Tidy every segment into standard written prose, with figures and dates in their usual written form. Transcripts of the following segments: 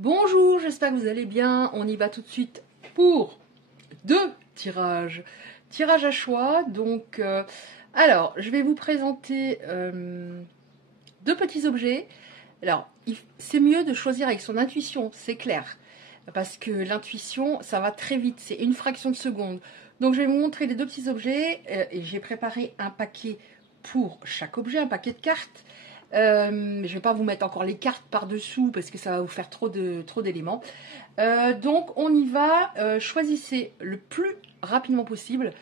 Bonjour, j'espère que vous allez bien. On y va tout de suite pour deux tirages. Tirage à choix. Donc, alors, je vais vous présenter deux petits objets. Alors, c'est mieux de choisir avec son intuition, c'est clair. Parce que l'intuition, ça va très vite, c'est une fraction de seconde. Donc, je vais vous montrer les deux petits objets. Et j'ai préparé un paquet pour chaque objet, un paquet de cartes. Je ne vais pas vous mettre encore les cartes par-dessous parce que ça va vous faire trop d'éléments. Donc on y va, choisissez le plus rapidement possible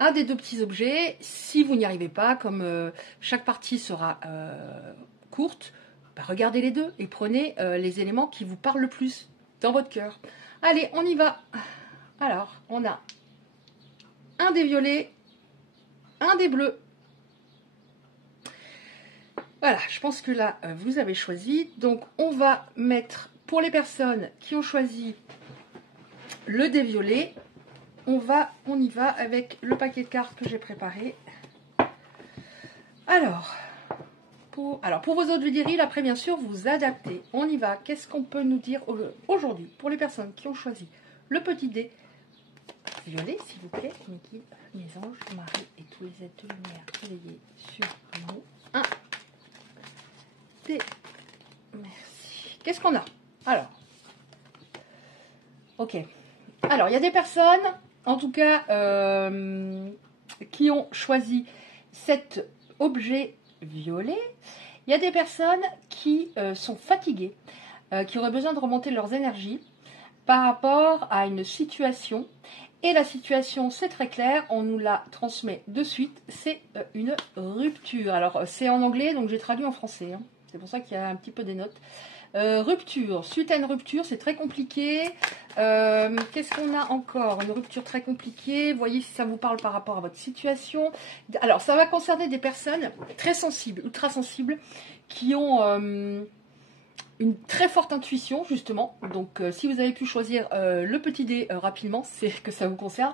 un des deux petits objets. Si vous n'y arrivez pas, comme chaque partie sera courte, bah, regardez les deux et prenez les éléments qui vous parlent le plus dans votre cœur. Allez, on y va. Alors, on a un des violets, un des bleus. Voilà, je pense que là, vous avez choisi. Donc, on va mettre, pour les personnes qui ont choisi le dé violet, on y va avec le paquet de cartes que j'ai préparé. Alors, pour vos autres dirils, après, bien sûr, vous adaptez. On y va. Qu'est-ce qu'on peut nous dire aujourd'hui pour les personnes qui ont choisi le petit dé violet, s'il vous plaît, mes guides, mes anges, Marie et tous les êtres de lumière éveillés sur nous. Merci. Qu'est-ce qu'on a? Alors, ok. Alors, il y a des personnes, en tout cas, qui ont choisi cet objet violet. Il y a des personnes qui sont fatiguées, qui auraient besoin de remonter leurs énergies par rapport à une situation. Et la situation, c'est très clair, on nous la transmet de suite, c'est une rupture. Alors, c'est en anglais, donc j'ai traduit en français, hein. C'est pour ça qu'il y a un petit peu des notes. Rupture. Suite à une rupture, c'est très compliqué. Qu'est-ce qu'on a encore? Une rupture très compliquée. Voyez si ça vous parle par rapport à votre situation. Alors, ça va concerner des personnes très sensibles, ultra sensibles, qui ont une très forte intuition, justement. Donc, si vous avez pu choisir le petit dé rapidement, c'est que ça vous concerne.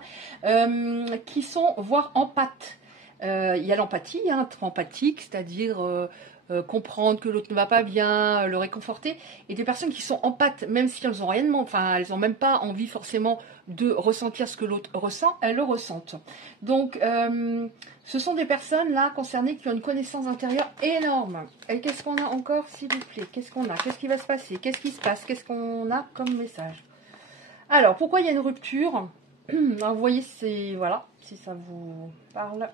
Qui sont, voire empathes. Il y a l'empathie, hein, être empathique, c'est-à-dire comprendre que l'autre ne va pas bien, le réconforter, et des personnes qui sont empathes, même si elles ont rien de, enfin elles n'ont même pas envie forcément de ressentir ce que l'autre ressent, elles le ressentent. Donc ce sont des personnes là concernées qui ont une connaissance intérieure énorme. Et qu'est-ce qu'on a encore, s'il vous plaît? Qu'est-ce qu'on a? Qu'est-ce qui va se passer? Qu'est-ce qui se passe? Qu'est-ce qu'on a comme message? Alors, pourquoi il y a une rupture? Alors, vous voyez, c'est voilà, si ça vous parle.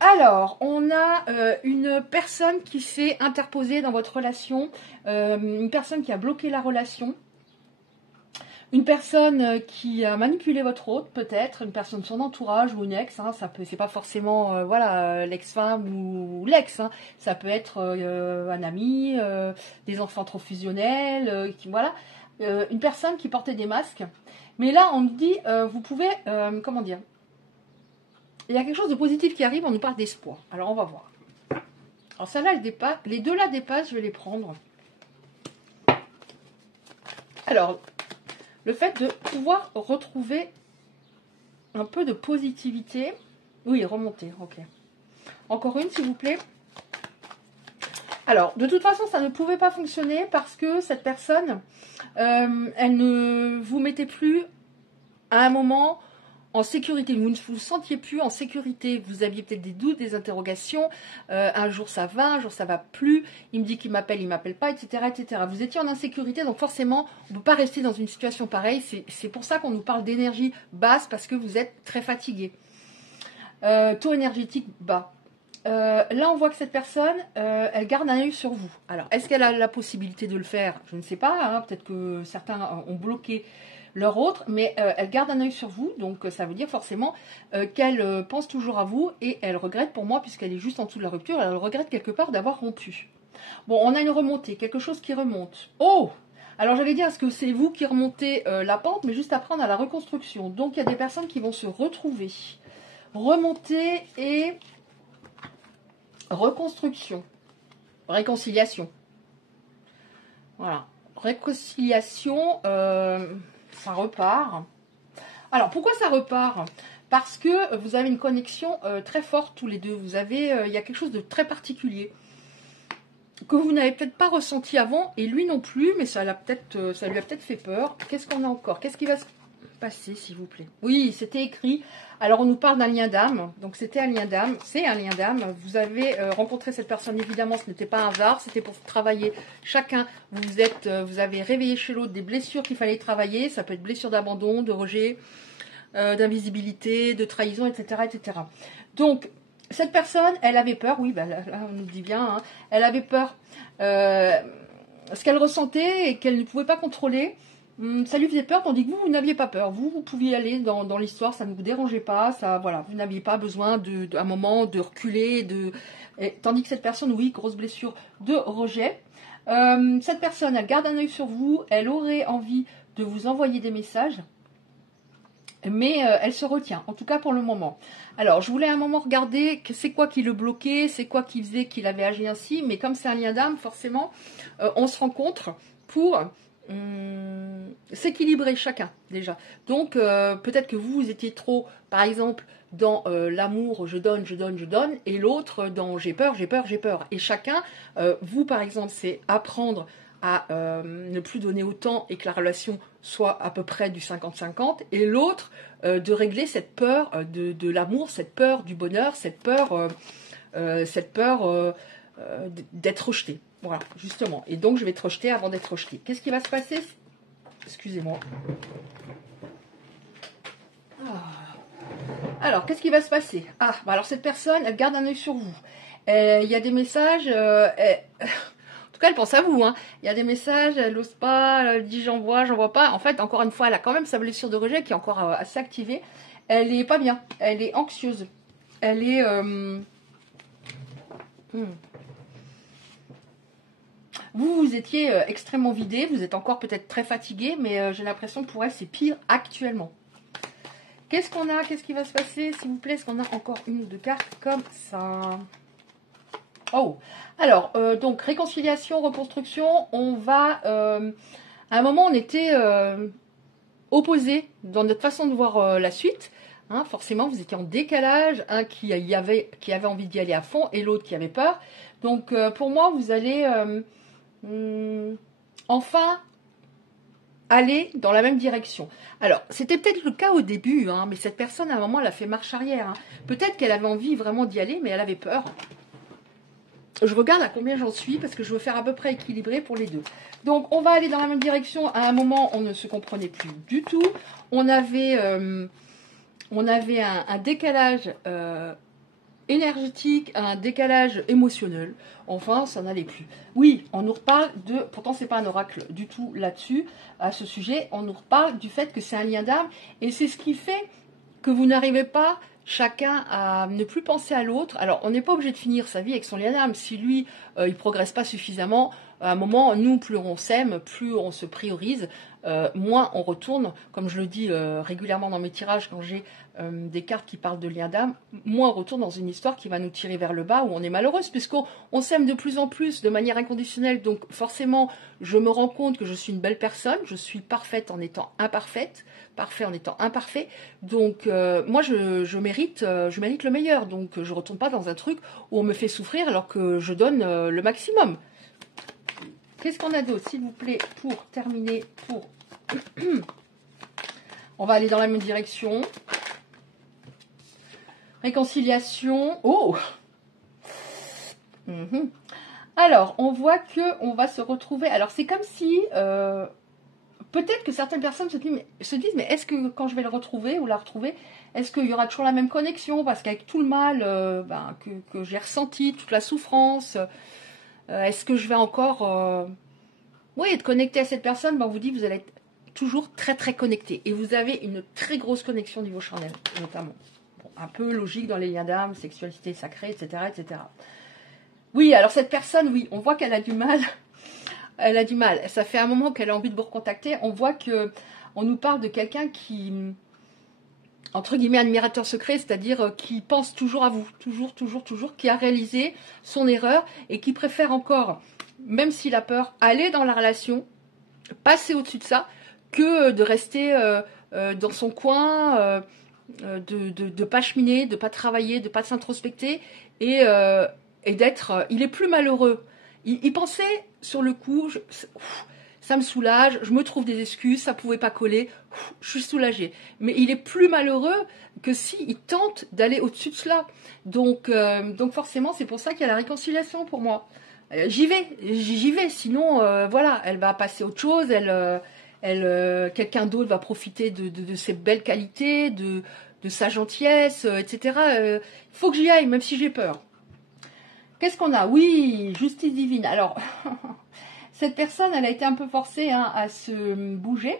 Alors, on a une personne qui s'est interposée dans votre relation, une personne qui a bloqué la relation, une personne qui a manipulé votre hôte, peut-être, une personne de son entourage ou une ex, hein, ça peut, c'est pas forcément voilà, l'ex-femme ou l'ex, hein, ça peut être un ami, des enfants trop fusionnels, voilà, une personne qui portait des masques. Mais là, on nous dit, vous pouvez, comment dire, il y a quelque chose de positif qui arrive, on nous parle d'espoir. Alors, on va voir. Alors, celle-là, elle dépasse. Les deux là dépassent, je vais les prendre. Alors, le fait de pouvoir retrouver un peu de positivité. Oui, remonter, ok. Encore une, s'il vous plaît. Alors, de toute façon, ça ne pouvait pas fonctionner parce que cette personne, elle ne vous mettait plus à un moment en sécurité, vous ne vous sentiez plus en sécurité, vous aviez peut-être des doutes, des interrogations, un jour ça va, un jour ça va plus, il me dit qu'il m'appelle, il m'appelle pas, etc., etc. Vous étiez en insécurité, donc forcément, on ne peut pas rester dans une situation pareille, c'est pour ça qu'on nous parle d'énergie basse, parce que vous êtes très fatigué. Taux énergétique bas. Là, on voit que cette personne, elle garde un œil sur vous. Alors, est-ce qu'elle a la possibilité de le faire? Je ne sais pas, hein, peut-être que certains ont bloqué leur autre, mais elle garde un œil sur vous, donc ça veut dire forcément qu'elle pense toujours à vous, et elle regrette pour moi, puisqu'elle est juste en dessous de la rupture, elle regrette quelque part d'avoir rompu. Bon, on a une remontée, quelque chose qui remonte. Oh! Alors j'allais dire, est-ce que c'est vous qui remontez la pente, mais juste après on a la reconstruction. Donc il y a des personnes qui vont se retrouver. Remonter et reconstruction. Réconciliation. Voilà. Réconciliation, ça repart. Alors, pourquoi ça repart? Parce que vous avez une connexion très forte tous les deux. Vous avez, il y a quelque chose de très particulier. que vous n'avez peut-être pas ressenti avant, et lui non plus, mais ça lui a peut-être fait peur. Qu'est-ce qu'on a encore? Qu'est-ce qui va se passer, s'il vous plaît? Oui, c'était écrit. Alors, on nous parle d'un lien d'âme. Donc, c'était un lien d'âme. C'est un lien d'âme. Vous avez rencontré cette personne, évidemment, ce n'était pas un hasard. C'était pour travailler chacun. Vous avez réveillé chez l'autre des blessures qu'il fallait travailler. Ça peut être blessure d'abandon, de rejet, d'invisibilité, de trahison, etc., etc. Donc, cette personne, elle avait peur, oui, bah là, on nous dit bien, hein, elle avait peur. Ce qu'elle ressentait et qu'elle ne pouvait pas contrôler, ça lui faisait peur, tandis que vous n'aviez pas peur. Vous pouviez aller dans l'histoire, ça ne vous dérangeait pas, ça, voilà, vous n'aviez pas besoin à un moment de reculer, tandis que cette personne, oui, grosse blessure de rejet. Cette personne, elle garde un œil sur vous, elle aurait envie de vous envoyer des messages, mais elle se retient, en tout cas pour le moment. Alors, je voulais un moment regarder c'est quoi qui le bloquait, c'est quoi qui faisait qu'il avait agi ainsi, mais comme c'est un lien d'âme, forcément, on se rencontre pour s'équilibrer chacun, déjà. Donc, peut-être que vous étiez trop, par exemple, dans l'amour, je donne, je donne, je donne, et l'autre dans j'ai peur, j'ai peur, j'ai peur. Et chacun, vous, par exemple, c'est apprendre à ne plus donner autant et que la relation soit à peu près du 50-50, et l'autre de régler cette peur de l'amour, cette peur du bonheur, cette peur d'être rejeté. Voilà, justement. Et donc, je vais te rejeter avant d'être rejeté. Qu'est-ce qui va se passer? Excusez-moi. Alors, qu'est-ce qui va se passer? Ah, bah alors cette personne, elle garde un œil sur vous. Il y a des messages... En tout cas, elle pense à vous. Hein. Il y a des messages, elle n'ose pas, elle dit j'en vois pas. En fait, encore une fois, elle a quand même sa blessure de rejet qui est encore assez activée. Elle est pas bien, elle est anxieuse. Elle est... Vous étiez extrêmement vidé, vous êtes encore peut-être très fatigué, mais j'ai l'impression que pour elle, c'est pire actuellement. Qu'est-ce qu'on a? Qu'est-ce qui va se passer, s'il vous plaît? Est-ce qu'on a encore une ou deux cartes comme ça? Oh, alors, donc, réconciliation, reconstruction, on va... à un moment, on était opposés dans notre façon de voir la suite. Hein, forcément, vous étiez en décalage, un qui avait envie d'y aller à fond et l'autre qui avait peur. Donc, pour moi, vous allez enfin aller dans la même direction. Alors, c'était peut-être le cas au début, hein, mais cette personne, à un moment, elle a fait marche arrière. Hein. Peut-être qu'elle avait envie vraiment d'y aller, mais elle avait peur. Je regarde à combien j'en suis, parce que je veux faire à peu près équilibré pour les deux. Donc, on va aller dans la même direction. À un moment, on ne se comprenait plus du tout. On avait un décalage énergétique, un décalage émotionnel. Enfin, ça n'allait plus. Oui, on nous reparle de... Pourtant, c'est pas un oracle du tout là-dessus, à ce sujet. On nous reparle du fait que c'est un lien d'âme. Et c'est ce qui fait que vous n'arrivez pas chacun à ne plus penser à l'autre. Alors, on n'est pas obligé de finir sa vie avec son lien d'âme. Si lui, il ne progresse pas suffisamment, à un moment, nous, plus on s'aime, plus on se priorise, moins on retourne. Comme je le dis régulièrement dans mes tirages, quand j'ai des cartes qui parlent de lien d'âme, moins on retourne dans une histoire qui va nous tirer vers le bas, où on est malheureuse, puisqu'on s'aime de plus en plus, de manière inconditionnelle. Donc, forcément, je me rends compte que je suis une belle personne. Je suis parfaite en étant imparfaite, parfait en étant imparfait. Donc, moi, je mérite le meilleur. Donc, je ne retourne pas dans un truc où on me fait souffrir alors que je donne le maximum. Qu'est-ce qu'on a d'autre, s'il vous plaît, pour terminer, On va aller dans la même direction. Réconciliation. Oh Alors, on voit qu'on va se retrouver. Alors, c'est comme si... peut-être que certaines personnes se disent, mais est-ce que quand je vais le retrouver ou la retrouver, est-ce qu'il y aura toujours la même connexion? Parce qu'avec tout le mal que j'ai ressenti, toute la souffrance... est-ce que je vais encore être connecté à cette personne? On vous dit, vous allez être toujours très très connecté. Et vous avez une très grosse connexion au niveau charnel, notamment. Bon, un peu logique dans les liens d'âme, sexualité sacrée, etc., etc. Oui, alors cette personne, oui, on voit qu'elle a du mal. Elle a du mal. Ça fait un moment qu'elle a envie de vous recontacter. On voit on nous parle de quelqu'un qui... entre guillemets, admirateur secret, c'est-à-dire qui pense toujours à vous, toujours, qui a réalisé son erreur et qui préfère encore, même s'il a peur, aller dans la relation, passer au-dessus de ça, que de rester dans son coin, de ne pas cheminer, de ne pas travailler, de ne pas s'introspecter et d'être... il est plus malheureux il pensait sur le coup, ça me soulage, je me trouve des excuses, ça pouvait pas coller, je suis soulagée. Mais il est plus malheureux que s'il tente d'aller au-dessus de cela. Donc forcément, c'est pour ça qu'il y a la réconciliation pour moi. J'y vais. Sinon, voilà, elle va passer à autre chose. Quelqu'un d'autre va profiter de ses belles qualités, de sa gentillesse, etc. Il faut que j'y aille, même si j'ai peur. Qu'est-ce qu'on a? Oui, justice divine. Alors, cette personne, elle a été un peu forcée à se bouger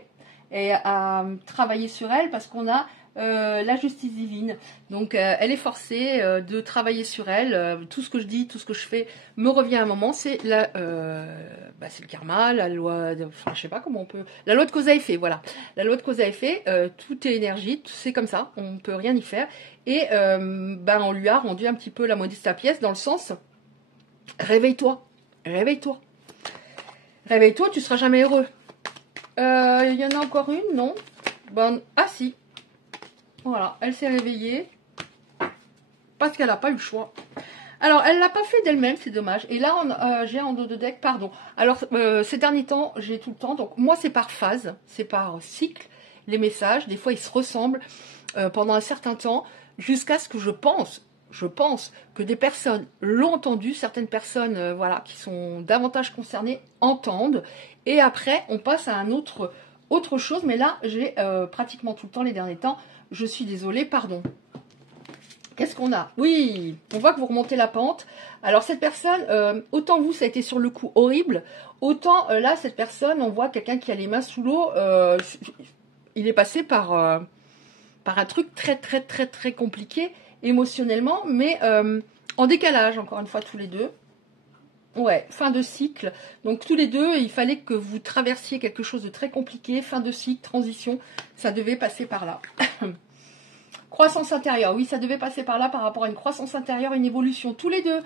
et à travailler sur elle parce qu'on a la justice divine. Donc, elle est forcée de travailler sur elle. Tout ce que je dis, tout ce que je fais me revient à un moment. C'est c'est le karma, la loi, je sais pas comment on peut, la loi de cause à effet. Voilà, la loi de cause à effet. Tout est énergie, c'est comme ça. On peut rien y faire. Et on lui a rendu un petit peu la modeste à pièce dans le sens, réveille-toi, réveille-toi. Réveille-toi, tu seras jamais heureux. Il y en a encore une, non? Ah si. Voilà, elle s'est réveillée. Parce qu'elle n'a pas eu le choix. Alors, elle ne l'a pas fait d'elle-même, c'est dommage. Et là, j'ai en dos de deck, pardon. Alors, ces derniers temps, j'ai tout le temps. Donc, moi, c'est par phase, c'est par cycle, les messages. Des fois, ils se ressemblent pendant un certain temps, jusqu'à ce que je pense que des personnes l'ont entendu, certaines personnes voilà, qui sont davantage concernées entendent, et après on passe à autre chose, mais là j'ai pratiquement tout le temps les derniers temps, je suis désolée, pardon. Qu'est-ce qu'on a? Oui, on voit que vous remontez la pente. Alors cette personne, autant vous ça a été sur le coup horrible, autant là cette personne, on voit quelqu'un qui a les mains sous l'eau, il est passé par un truc très très très très compliqué émotionnellement, mais en décalage, encore une fois, tous les deux. Ouais, fin de cycle. Donc tous les deux, il fallait que vous traversiez quelque chose de très compliqué. Fin de cycle, transition, ça devait passer par là. Croissance intérieure, oui, ça devait passer par là par rapport à une croissance intérieure, une évolution. Tous les deux,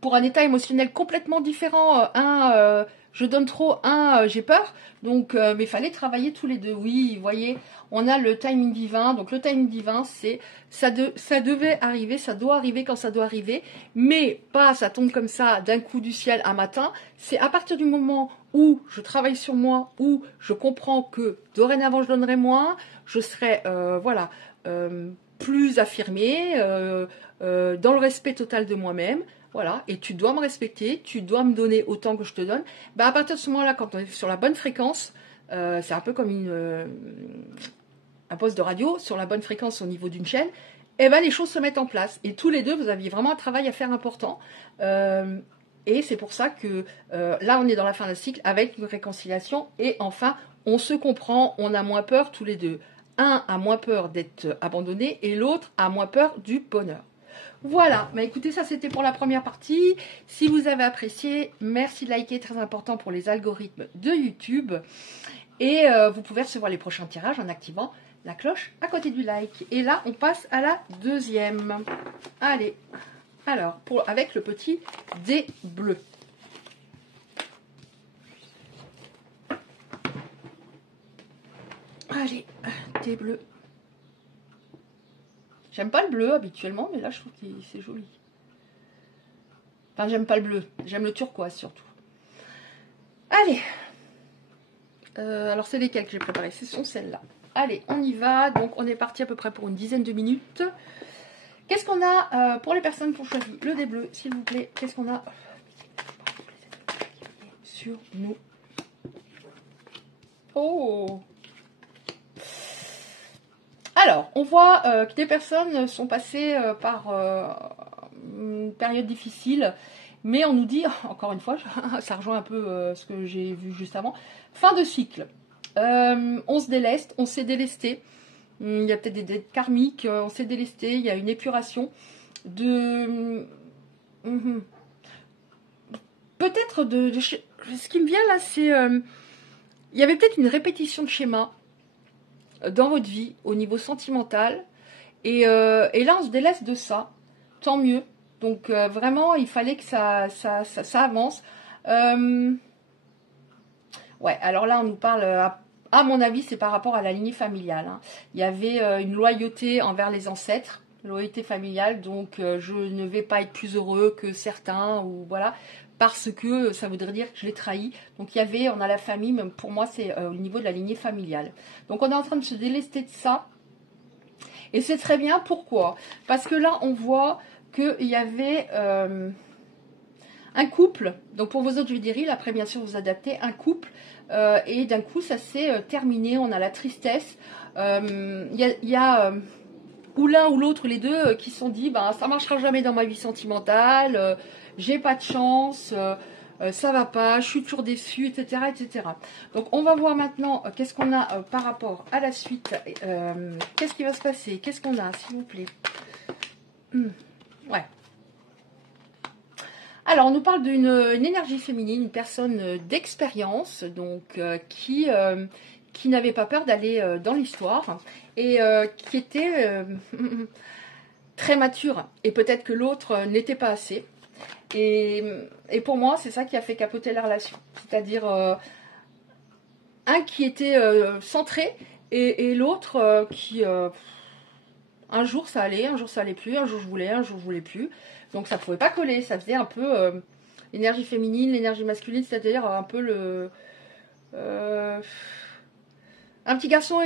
pour un état émotionnel complètement différent. Je donne trop, j'ai peur. Donc, mais il fallait travailler tous les deux. Oui, vous voyez, on a le timing divin. Donc, le timing divin, c'est ça devait arriver, ça doit arriver quand ça doit arriver. Mais pas, ça tombe comme ça d'un coup du ciel un matin. C'est à partir du moment où je travaille sur moi, où je comprends que dorénavant, je donnerai moins, je serai, plus affirmée, dans le respect total de moi-même. Voilà, et tu dois me respecter, tu dois me donner autant que je te donne. À partir de ce moment-là, quand on est sur la bonne fréquence, c'est un peu comme un poste de radio, sur la bonne fréquence au niveau d'une chaîne, et les choses se mettent en place. Et tous les deux, vous aviez vraiment un travail à faire important. Et c'est pour ça que là, on est dans la fin d'un cycle avec une réconciliation. Et enfin, on se comprend, on a moins peur tous les deux. Un a moins peur d'être abandonné et l'autre a moins peur du bonheur. Voilà, écoutez, ça c'était pour la première partie. Si vous avez apprécié, merci de liker, très important pour les algorithmes de YouTube. Et vous pouvez recevoir les prochains tirages en activant la cloche à côté du like. Et là, on passe à la deuxième. Allez, alors, avec le petit dé bleu. Allez, dé bleu. J'aime pas le bleu habituellement, mais là je trouve que c'est joli. Enfin, j'aime pas le bleu, j'aime le turquoise surtout. Allez. Alors c'est lesquelles que j'ai préparées? Ce sont celles-là. Allez, on y va. Donc on est parti à peu près pour une dizaine de minutes. Qu'est-ce qu'on a pour les personnes qui ont choisi le dé bleu, s'il vous plaît? Qu'est-ce qu'on a sur nous? Oh! Alors, on voit que des personnes sont passées par une période difficile, mais on nous dit, encore une fois, ça rejoint un peu ce que j'ai vu juste avant, fin de cycle. On se déleste, on s'est délesté. Il y a peut-être des dettes karmiques, on s'est délesté, il y a une épuration de... Peut-être ce qui me vient là, c'est... il y avait peut-être une répétition de schéma dans votre vie au niveau sentimental, et là on se délaisse de ça, tant mieux. Donc vraiment il fallait que ça avance. Ouais, alors là on nous parle, à mon avis c'est par rapport à la lignée familiale, hein. Il y avait une loyauté envers les ancêtres, loyauté familiale, donc je ne vais pas être plus heureux que certains, ou voilà, parce que ça voudrait dire que je l'ai trahi. Donc il y avait, on a la famille, même pour moi c'est au niveau de la lignée familiale. Donc on est en train de se délester de ça, et c'est très bien. Pourquoi? Parce que là on voit qu'il y avait un couple, donc pour vos autres je vais dire il, après bien sûr vous adaptez, un couple, et d'un coup ça s'est terminé, on a la tristesse, il y a ou l'un ou l'autre, les deux, qui se sont dit, ben, ça marchera jamais dans ma vie sentimentale, j'ai pas de chance, ça va pas, je suis toujours déçue, etc., etc. Donc on va voir maintenant qu'est-ce qu'on a par rapport à la suite, qu'est-ce qui va se passer, qu'est-ce qu'on a, s'il vous plaît. Ouais. Alors, on nous parle d'une énergie féminine, une personne d'expérience, donc qui n'avait pas peur d'aller dans l'histoire et qui était très mature. Et peut-être que l'autre n'était pas assez. Et pour moi, c'est ça qui a fait capoter la relation. C'est-à-dire un qui était centré et l'autre qui... un jour ça allait, un jour ça allait plus, un jour je voulais plus. Donc ça pouvait pas coller, ça faisait un peu l'énergie féminine, l'énergie masculine, c'est-à-dire un peu le... un petit garçon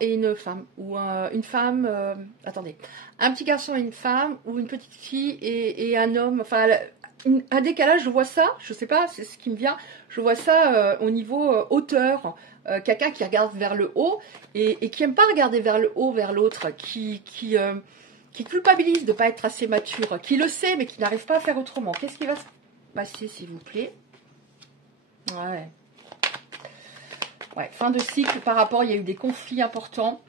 et une femme, ou une femme... attendez. Un petit garçon et une femme, ou une petite fille et un homme, enfin... un décalage, je vois ça, je sais pas, c'est ce qui me vient, je vois ça au niveau hauteur, quelqu'un qui regarde vers le haut et qui aime pas regarder vers le haut, vers l'autre, qui culpabilise de ne pas être assez mature, qui le sait mais qui n'arrive pas à faire autrement. Qu'est-ce qui va se passer, s'il vous plaît? Ouais, fin de cycle par rapport, il y a eu des conflits importants.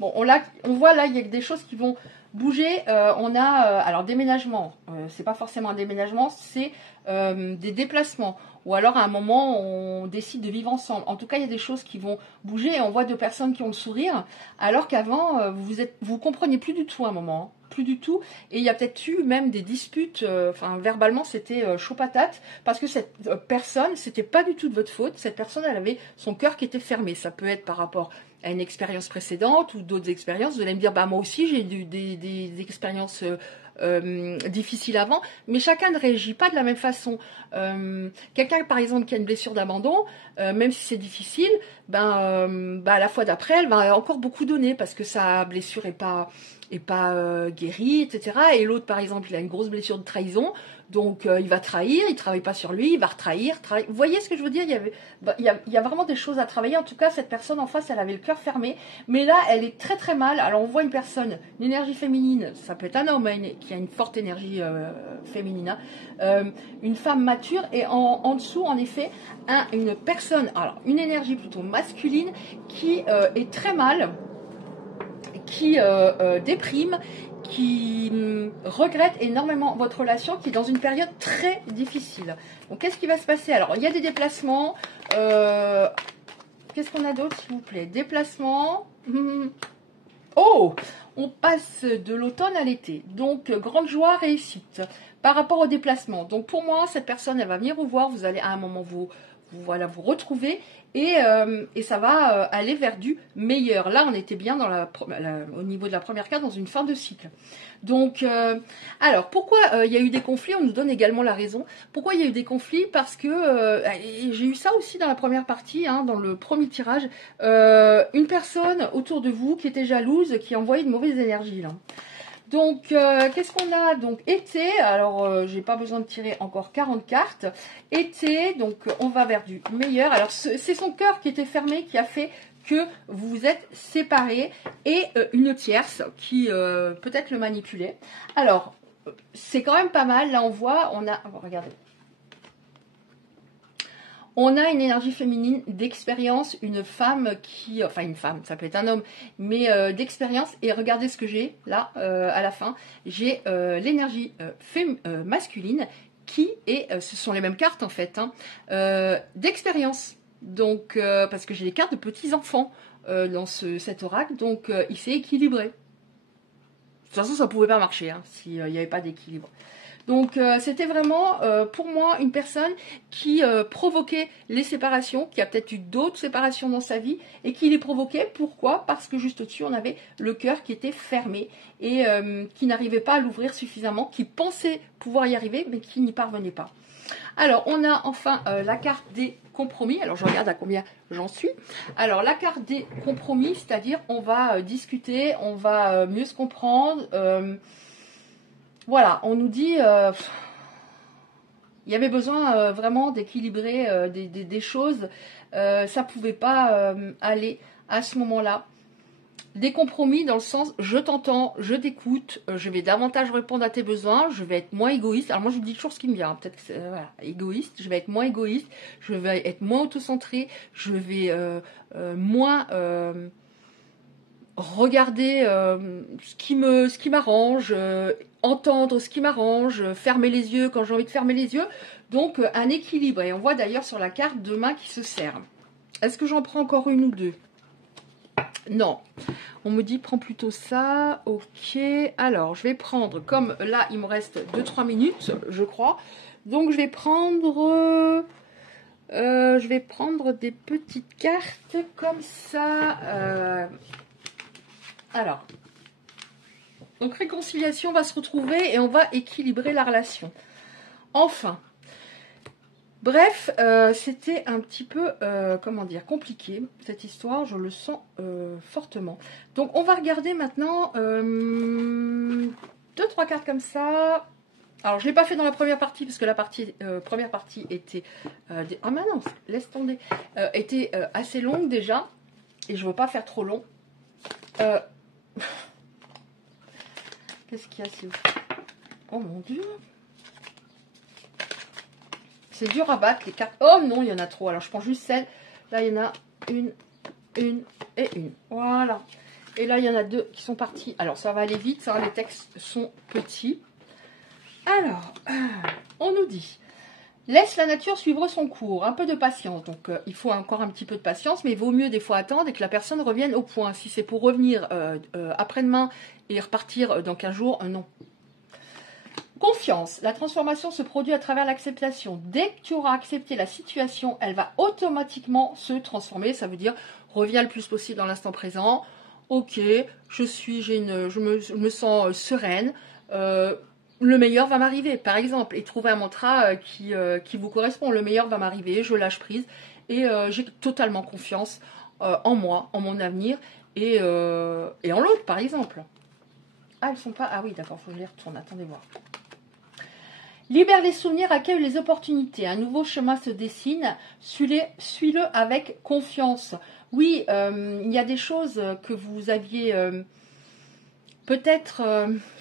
Bon, on voit là, il y a des choses qui vont bouger. On a, alors déménagement, c'est pas forcément un déménagement, c'est des déplacements. Ou alors à un moment, on décide de vivre ensemble. En tout cas, il y a des choses qui vont bouger et on voit deux personnes qui ont le sourire, alors qu'avant, vous compreniez plus du tout à un moment. Hein. Plus du tout. Et il y a peut-être eu même des disputes, enfin verbalement c'était chaud patate, parce que cette personne, c'était pas du tout de votre faute. Cette personne, elle avait son cœur qui était fermé. Ça peut être par rapport à une expérience précédente ou d'autres expériences. Vous allez me dire, bah moi aussi j'ai eu des expériences difficiles avant, mais chacun ne réagit pas de la même façon. Quelqu'un par exemple qui a une blessure d'abandon, même si c'est difficile, à la fois d'après, elle va encore beaucoup donner parce que sa blessure est pas guérie, etc. Et l'autre par exemple, il a une grosse blessure de trahison. Donc il va trahir, il ne travaille pas sur lui, il va retrahir. Vous voyez ce que je veux dire? Il y a vraiment des choses à travailler. En tout cas, cette personne en face, elle avait le cœur fermé. Mais là, elle est très très mal. Alors on voit une personne, une énergie féminine, ça peut être un homme qui a une forte énergie féminine, une femme mature. Et en dessous, en effet, une personne, alors une énergie plutôt masculine qui est très mal, qui déprime, qui regrette énormément votre relation, qui est dans une période très difficile. Donc qu'est-ce qui va se passer? Alors il y a des déplacements. Qu'est-ce qu'on a d'autre, s'il vous plaît? Déplacements. Oh, on passe de l'automne à l'été. Donc grande joie, réussite par rapport au déplacement. Donc pour moi, cette personne, elle va venir vous voir. Vous allez à un moment vous retrouver. Et ça va aller vers du meilleur. Là, on était bien au niveau de la première carte, dans une fin de cycle. Donc, alors, pourquoi il y a eu des conflits? On nous donne également la raison. Pourquoi il y a eu des conflits? Parce que, j'ai eu ça aussi dans la première partie, hein, dans le premier tirage, une personne autour de vous qui était jalouse, qui envoyait de mauvaises énergies, là. Donc, qu'est-ce qu'on a? Donc, été, alors, j'ai pas besoin de tirer encore 40 cartes. Été, donc, on va vers du meilleur. Alors, c'est son cœur qui était fermé, qui a fait que vous vous êtes séparés. Et une tierce qui peut-être le manipulait. Alors, c'est quand même pas mal. Là, on voit, regardez. On a une énergie féminine d'expérience, une femme qui... Enfin, une femme, ça peut être un homme, mais d'expérience. Et regardez ce que j'ai, là, à la fin. J'ai l'énergie masculine qui est... ce sont les mêmes cartes, en fait, hein, d'expérience. Donc, parce que j'ai les cartes de petits-enfants dans cet oracle. Donc, il s'est équilibré. De toute façon, ça ne pouvait pas marcher, hein, s'il n'y avait pas d'équilibre. Donc c'était vraiment pour moi une personne qui provoquait les séparations, qui a peut-être eu d'autres séparations dans sa vie et qui les provoquait. Pourquoi? Parce que juste au-dessus on avait le cœur qui était fermé et qui n'arrivait pas à l'ouvrir suffisamment, qui pensait pouvoir y arriver mais qui n'y parvenait pas. Alors on a enfin la carte des compromis. Alors je regarde à combien j'en suis. Alors la carte des compromis, c'est-à-dire on va discuter, on va mieux se comprendre. Voilà, on nous dit il y avait besoin vraiment d'équilibrer des choses. Ça ne pouvait pas aller à ce moment-là. Des compromis dans le sens, je t'entends, je t'écoute, je vais davantage répondre à tes besoins, je vais être moins égoïste. Alors moi je dis toujours ce qui me vient, hein. Peut-être que c'est voilà, égoïste, je vais être moins égoïste, je vais être moins autocentré, je vais moins regarder ce qui m'arrange, entendre ce qui m'arrange, fermer les yeux quand j'ai envie de fermer les yeux. Donc un équilibre. Et on voit d'ailleurs sur la carte deux mains qui se serrent. Est-ce que j'en prends encore une ou deux? Non. On me dit prends plutôt ça. Ok. Alors je vais prendre, comme là il me reste 2-3 minutes, je crois. Donc je vais prendre des petites cartes comme ça. Alors, donc réconciliation va se retrouver et on va équilibrer la relation. Enfin, bref, c'était un petit peu, comment dire, compliqué cette histoire, je le sens fortement. Donc on va regarder maintenant 2-3 cartes comme ça. Alors je ne l'ai pas fait dans la première partie parce que la première partie était, ah mais non, laisse tomber, était assez longue déjà et je ne veux pas faire trop long. Qu'est-ce qu'il y a ici? Oh mon dieu. C'est dur à battre les cartes. Oh non, il y en a trop. Alors je prends juste celle. Là, il y en a une et une. Voilà. Et là, il y en a deux qui sont partis. Alors ça va aller vite. Hein, les textes sont petits. Alors, on nous dit. Laisse la nature suivre son cours. Un peu de patience. Donc il faut encore un petit peu de patience. Mais il vaut mieux des fois attendre et que la personne revienne au point. Si c'est pour revenir après-demain et repartir dans 15 jours, non. Confiance. La transformation se produit à travers l'acceptation. Dès que tu auras accepté la situation, elle va automatiquement se transformer. Ça veut dire, reviens le plus possible dans l'instant présent. Ok, je me sens sereine. Le meilleur va m'arriver, par exemple. Et trouver un mantra qui vous correspond. Le meilleur va m'arriver, je lâche prise. Et j'ai totalement confiance en moi, en mon avenir. Et en l'autre, par exemple. Ah, elles sont pas... Ah oui, d'accord, il faut que je les retourne. Attendez voir. Libère les souvenirs, accueille les opportunités. Un nouveau chemin se dessine. Suis-le avec confiance. Oui, il y a des choses que vous aviez peut-être,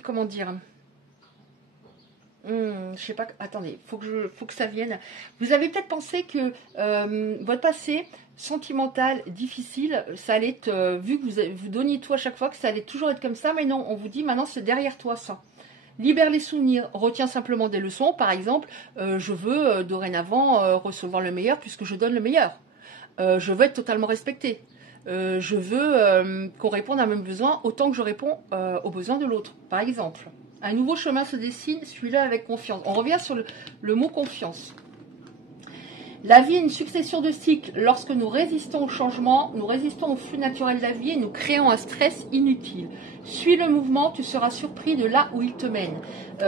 comment dire, je sais pas, attendez, faut que ça vienne. Vous avez peut-être pensé que votre passé sentimental, difficile, ça allait être, vu que vous donniez tout à chaque fois, que ça allait toujours être comme ça, mais non, on vous dit maintenant c'est derrière toi ça. Libère les souvenirs, retiens simplement des leçons. Par exemple, je veux dorénavant recevoir le meilleur puisque je donne le meilleur. Je veux être totalement respectée. Je veux qu'on réponde à mes besoins autant que je réponds aux besoins de l'autre. Par exemple, un nouveau chemin se dessine, suis-le avec confiance. On revient sur le mot confiance. La vie est une succession de cycles. Lorsque nous résistons au changement, nous résistons au flux naturel de la vie et nous créons un stress inutile. Suis le mouvement, tu seras surpris de là où il te mène.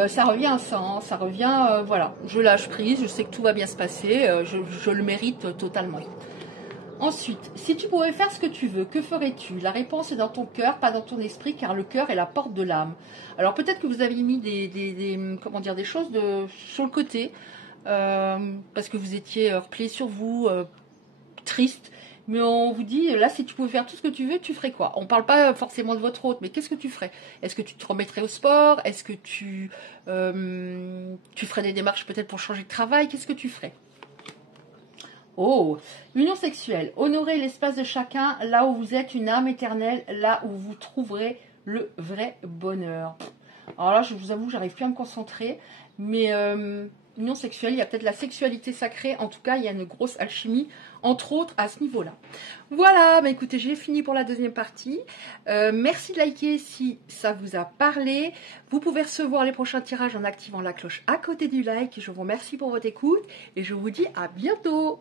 Ça revient à ça, hein, ça revient, voilà, je lâche prise, je sais que tout va bien se passer, je le mérite totalement. Ensuite, si tu pouvais faire ce que tu veux, que ferais-tu? La réponse est dans ton cœur, pas dans ton esprit, car le cœur est la porte de l'âme. Alors peut-être que vous avez mis comment dire, des choses sur le côté, parce que vous étiez replié sur vous, triste. Mais on vous dit, là, si tu pouvais faire tout ce que tu veux, tu ferais quoi? On ne parle pas forcément de votre hôte, mais qu'est-ce que tu ferais? Est-ce que tu te remettrais au sport? Est-ce que tu ferais des démarches peut-être pour changer de travail? Qu'est-ce que tu ferais? Oh, union sexuelle. Honorez l'espace de chacun, là où vous êtes une âme éternelle, là où vous trouverez le vrai bonheur. Alors là, je vous avoue, j'arrive plus à me concentrer, mais union sexuelle, il y a peut-être la sexualité sacrée, en tout cas il y a une grosse alchimie, entre autres à ce niveau-là. Voilà, bah écoutez, j'ai fini pour la deuxième partie. Merci de liker si ça vous a parlé. Vous pouvez recevoir les prochains tirages en activant la cloche à côté du like. Je vous remercie pour votre écoute et je vous dis à bientôt.